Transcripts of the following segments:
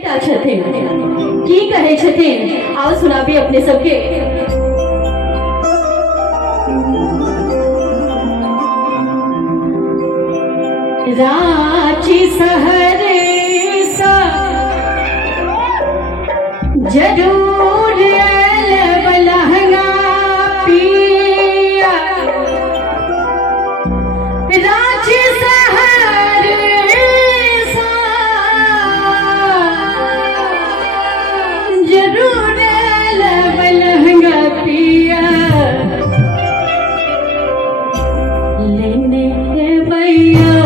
की कहे छथिन आओ सुनाबी अपने सबके। रांची शहर सा जरूर लहंगा पिया, रांची शहर सा जरूर लहंगा पिया, लेने भैया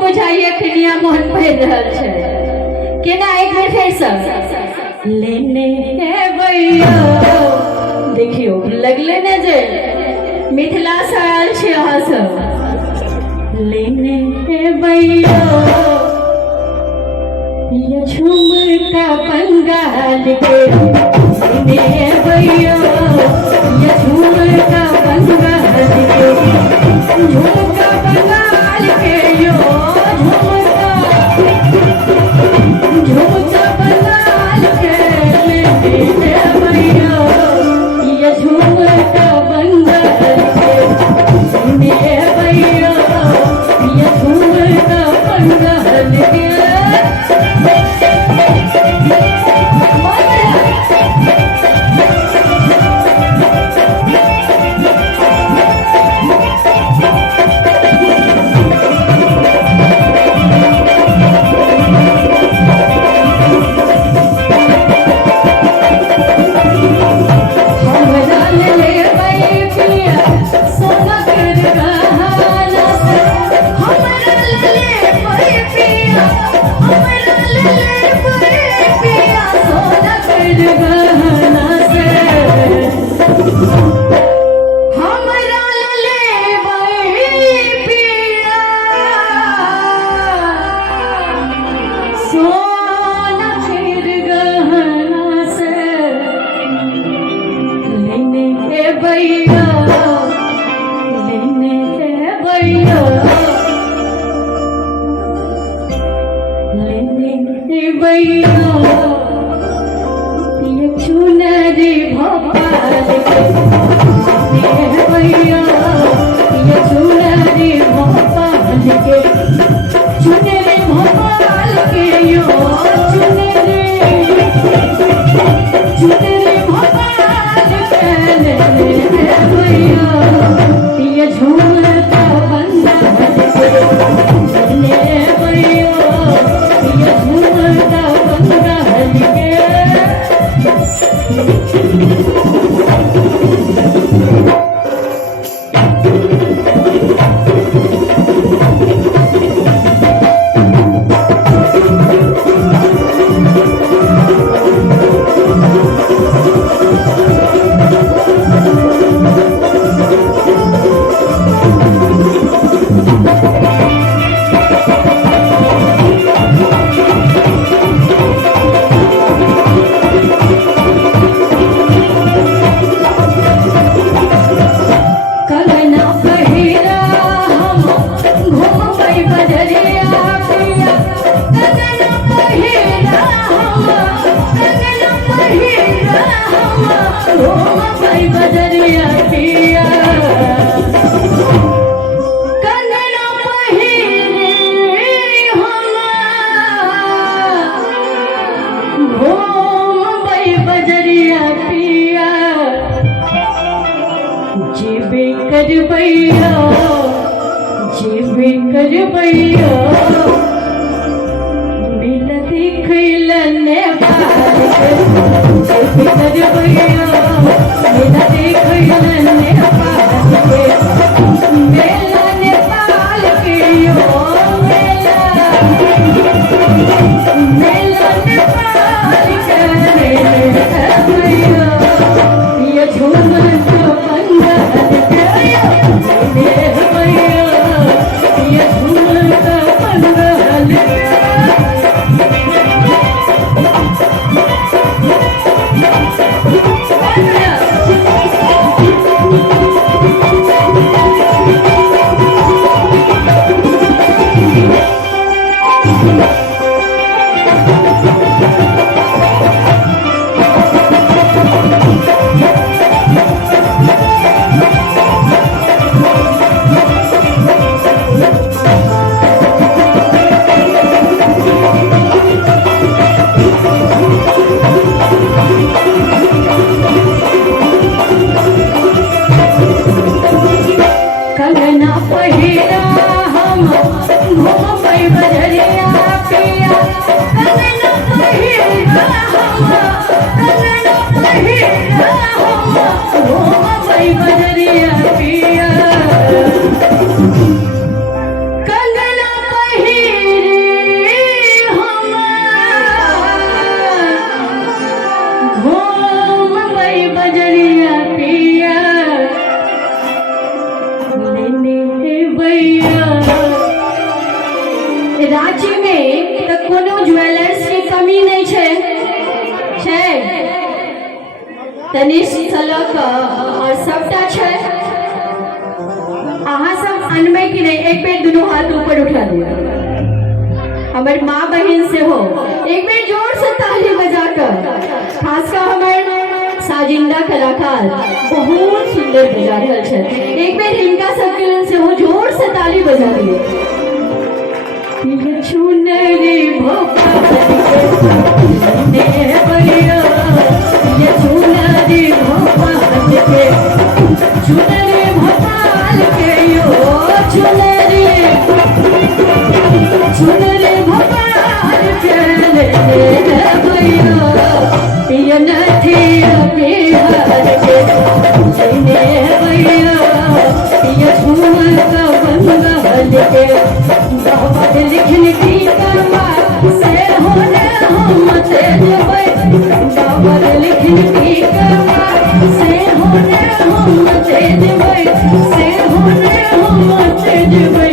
बुझाइए खिनिया मोहन पहिर रहल छै केना एक बेर फेर सब लेने भैया। देखियो लगले ने जे मिथिला से आयल छै अहाँ सब। लेने भैया ये झुमका बंगाल के, लेने भैया ये झुमका बंगाल के, झुमका बंगाल के यो झुमका बंगाल के, लेने भैया ये झुमका बंगाल के, लेने भैया ये झुमका बंगाल के। Yeah. कंगना पहिरा हम घूमबै बजरिया पिया कंगना पहिरा हम कंगना पहिरा हम घूमबै बजरिया पिया कंगना पहिरे हम घूमबै बजरिया पिया रांची में तो कोनो ज्वेलर्स की कमी नहीं छै तनिष्क सलक और सबटा छै अहाँ सब अनबै कि नहीं एक बेर दोनों हाथ ऊपर उठा दिया हमारे माँ बहन से हो एक बेर जोर से ताली बजाकर खासकर हमारे साजिंदा कलाकार बहुत सुंदर बजा रहल छै एक बेर हिनका सबके लेल से हो जोर से ताली बजा दिए ये चुनरी भोपाल के भैया ये चुनरी भोपाल के चुनरी भोपाल के यो चुनरी भोपाल के भैया ये नथिया बिहार के भैया ये झुमका बंगाल के दावत लिखन की करवा से होने हम तेज भाई दावत लिखन की करवा से होने हम तेज भाई से होने हम तेज भाई